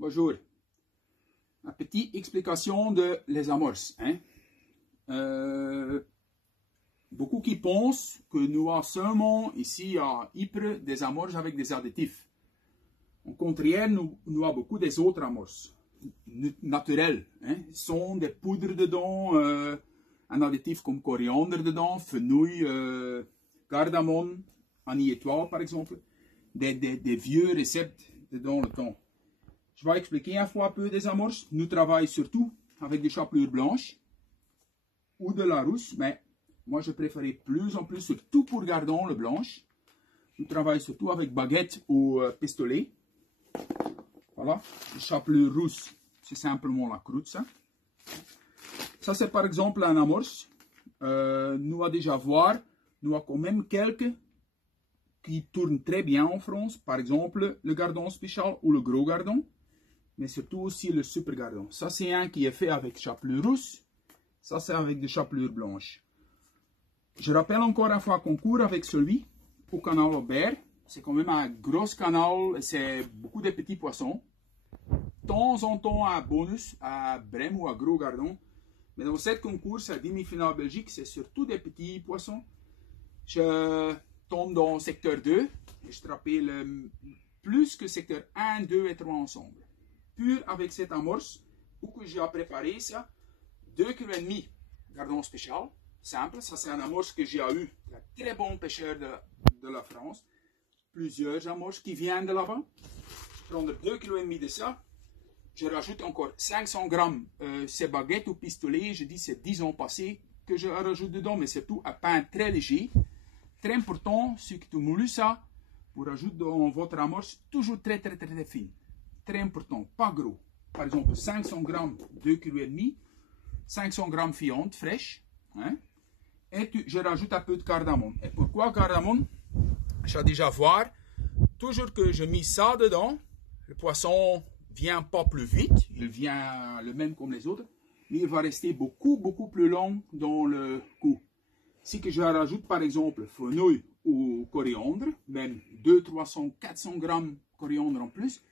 Bonjour. Une petite explication de les amorces. Beaucoup qui pensent que nous avons seulement ici à Ypres des amorces avec des additifs. Au contraire, nous avons beaucoup des autres amorces naturelles. Sont des poudres dedans, un additif comme coriandre dedans, fenouil, cardamome, anis étoile par exemple, des vieux recepts dedans le temps. Je vais expliquer un fois un peu des amorces. Nous travaillons surtout avec des chapelures blanches ou de la rousse, mais moi je préférais plus en plus, surtout pour gardons le blanche. Nous travaillons surtout avec baguette ou pistolet. Voilà, les chapelures rousses, c'est simplement la croûte ça. Ça c'est par exemple un amorce. Nous allons déjà voir, nous avons quand même quelques qui tournent très bien en France. Par exemple, le gardon spécial ou le gros gardon. Mais surtout aussi le super gardon. Ça c'est un qui est fait avec chapelure rousse. Ça c'est avec des chapelures blanches. Je rappelle encore une fois qu'on court avec celui au canal Aubert. C'est quand même un gros canal et c'est beaucoup de petits poissons. De temps en temps un bonus à Brême ou à gros gardon. Mais dans cette concours, à demi-finale Belgique, c'est surtout des petits poissons. Je tombe dans le secteur 2 et je trappais plus que secteur 1, 2 et 3 ensemble. Pur avec cette amorce, où que j'ai préparé ça, 2,5 kg gardon spécial, simple, ça c'est un amorce que j'ai eu, un très bon pêcheur de la France, plusieurs amorces qui viennent de là-bas. Je prends 2,5 kg de ça, je rajoute encore 500 grammes, ces baguettes ou pistolets, je dis c'est 10 ans passés que je rajoute dedans, mais c'est tout un pain très léger, très important, si tu moules ça, vous rajoutez dans votre amorce toujours très fine. Très important, pas gros. Par exemple, 500 grammes, 2,5 kg, 500 grammes fiente fraîche. Et je rajoute un peu de cardamome. Et pourquoi cardamome? Je vais déjà voir. Toujours que je mets ça dedans, le poisson vient pas plus vite. Il vient le même comme les autres. Mais il va rester beaucoup plus long dans le coup. Si que je rajoute par exemple fenouil ou coriandre, même 200, 300, 400 grammes coriandre en plus,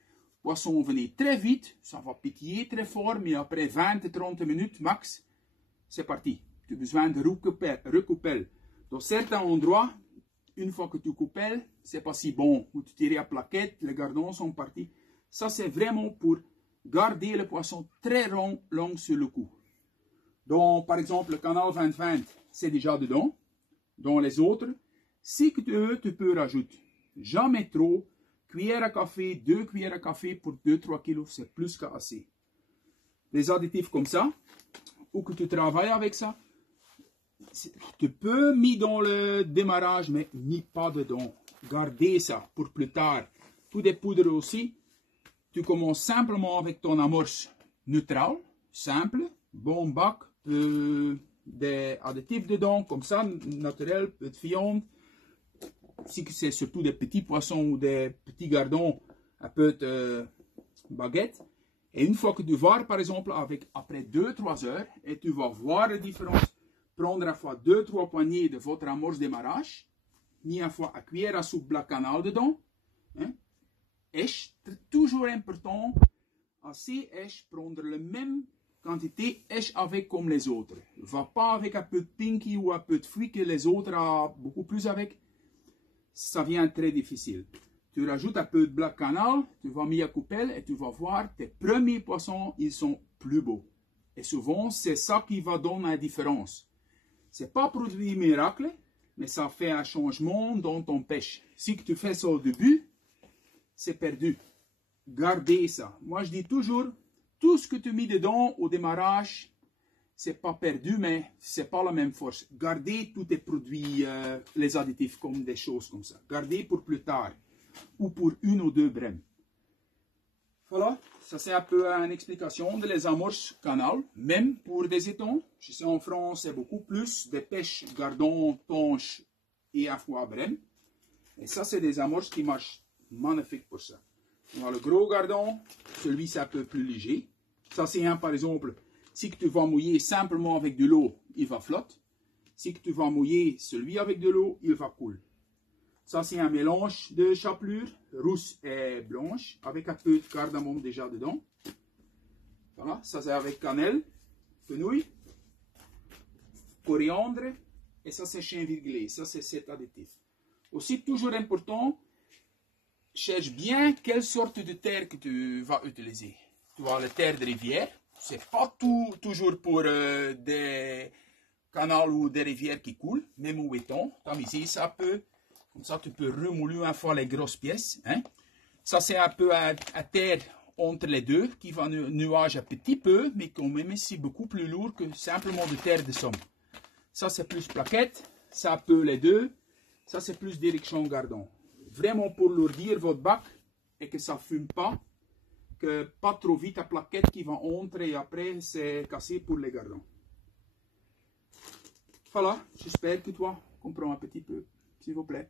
poisson venait très vite, ça va pétiller très fort, mais après 20-30 minutes max, c'est parti. Tu as besoin de recouper. Dans certains endroits, une fois que tu coupes, c'est pas si bon. Ou tu tires à plaquette, les gardons sont partis. Ça, c'est vraiment pour garder le poisson très long sur le coup. Donc, par exemple, le canal 20-20, c'est déjà dedans. Dans les autres, si tu peux rajouter jamais trop. Cuillère à café, 2 cuillères à café pour 2-3 kg, c'est plus qu'assez. Des additifs comme ça, ou que tu travailles avec ça, tu peux mettre dans le démarrage, mais mis pas dedans. Gardez ça pour plus tard. Tout des poudres aussi. Tu commences simplement avec ton amorce neutrale, simple, bon bac, des additifs dedans, comme ça, naturel, peu de fiente. Si c'est surtout des petits poissons ou des petits gardons, un peu de baguette. Et une fois que tu vas, par exemple, après 2-3 heures, et tu vas voir la différence, prendre à fois 2-3 poignées de votre amorce démarrage, ni à fois à cuillère à soupe black canal dedans. Et toujours important, assez prendre la même quantité avec comme les autres. Va pas avec un peu de pinky ou un peu de fruit que les autres ont beaucoup plus avec. Ça vient très difficile. Tu rajoutes un peu de black canal, tu vas mettre à coupelle et tu vas voir tes premiers poissons, ils sont plus beaux. Et souvent, c'est ça qui va donner la différence. C'est pas produit miracle, mais ça fait un changement dans ton pêche. Si tu fais ça au début, c'est perdu. Gardez ça. Moi, je dis toujours, tout ce que tu mets dedans au démarrage, c'est pas perdu, mais c'est pas la même force. Gardez tous tes produits, les additifs, comme des choses comme ça. Gardez pour plus tard, ou pour 1 ou 2 brèmes. Voilà, ça c'est un peu une explication de les amorces canal, même pour des étangs. Je sais en France, c'est beaucoup plus de pêche, gardon, tanche et à fois brème. Et ça, c'est des amorces qui marchent magnifiques pour ça. On a le gros gardon, celui c'est un peu plus léger. Ça c'est un par exemple. Si tu vas mouiller simplement avec de l'eau, il va flotter. Si tu vas mouiller celui avec de l'eau, il va couler. Ça, c'est un mélange de chapelure rousse et blanche avec un peu de cardamome déjà dedans. Voilà, ça c'est avec cannelle, fenouil, coriandre et ça c'est chien virgulé. Ça c'est cet additif. Aussi, toujours important, cherche bien quelle sorte de terre que tu vas utiliser. Tu as la terre de rivière. C'est pas toujours pour des canaux ou des rivières qui coulent, même au béton. Comme ici, ça peut, comme ça tu peux remouler une fois les grosses pièces. Hein. Ça c'est un peu à terre entre les deux, qui va nuage un petit peu, mais quand même c'est beaucoup plus lourd que simplement de terre de somme. Ça c'est plus plaquette, ça peut les deux, ça c'est plus direction gardon. Vraiment pour lourdir votre bac et que ça ne fume pas, que pas trop vite la plaquette qui va entrer et après c'est cassé pour les gardons. Voilà, j'espère que toi comprends un petit peu, s'il vous plaît.